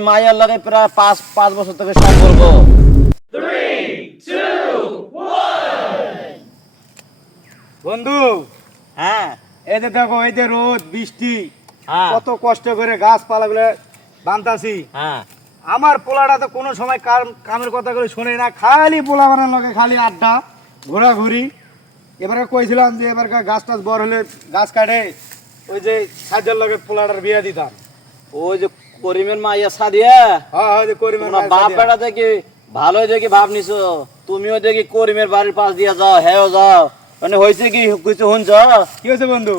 মায়ের লাগে প্রায় পাঁচ পাঁচ বছর থেকে সম্পর্ক। বন্ধু, হ্যাঁ এই যে দেখো, এই যে রোদ বৃষ্টি, হ্যাঁ কত কষ্ট করে গাছপালা গুলো বানতাছি। হ্যা আমার পোলাটা তো কোনো সময় কামের কথা করে শোনে না, খালি পোলা বানার লগে খালি আড্ডা ঘোরাঘুরি। এবারে কইছিলাম যে এবার গাছ টাছ বড় হলে গাছ কাটে ওই যে সাজের লগে পোলাটার বিয়া দিতাম। ওই যে করিমের মাইয়া সাদিয়া, হ্যাঁ ওই যে করিমের তোমরা মায়ের বাপ সাথে। বেটা দেখি ভালোই দেখি ভাব নিছো। তুমিও দেখি করিমের বাড়ির পাশ দিয়ে যাও, হ্যাঁ যাও, মানে হয়েছে কি কিছু শুনছ? কি হয়েছে বন্ধু?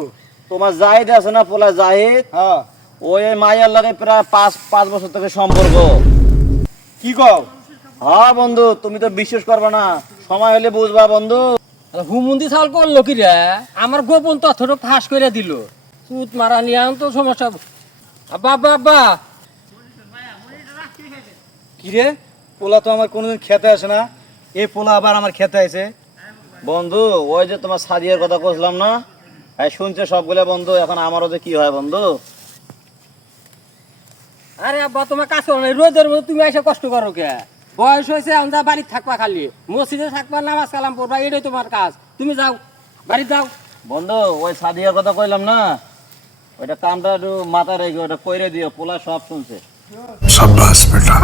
তোমার জাহিদ আছে না, পোলা জাহিদ, হ্যাঁ, ওই মাইয়ার লাগে প্রায় পাঁচ পাঁচ বছর থেকে সম্পর্ক। কি কও? হ্যাঁ বন্ধু, তুমি তো বিশ্বাস করবে না, সময় হলে বুঝবা বন্ধু। হুমন্দি চাল করলো কি রে? আমার গোপন তথ্যটা ফাঁস করে দিল। সুত মারা নিয়ে তো সমস্যা। আব্বা আব্বা আব্বা, কি রে, পোলা তো আমার কোনোদিন খেতে আসে না, এই পোলা আবার আমার খেতে আসে। বন্ধু ওই যে তোমার সাদিয়ার কথা বলছিলাম না, এই শুনছে সবগুলা বন্ধু। এখন আমারও যে কি হয় বন্ধু। আরে আব্বা তোমার কাছে নাই, রোদের মধ্যে তুমি এসে কষ্ট করো কে? বয়স হয়েছে, আমরা বাড়িতে থাকবা, খালি মসজিদে থাকবা, নামাজ কালাম পড়বা, এটাই তোমার কাজ। তুমি যাও, বাড়ি যাও। বন্ধু ওই সাদিয়ার কথা কইলাম না, ওইটা কামটা একটু মাথা রেখে ওটা কইরে দিও, পোলা সব শুনছে। शाबाश बेटा।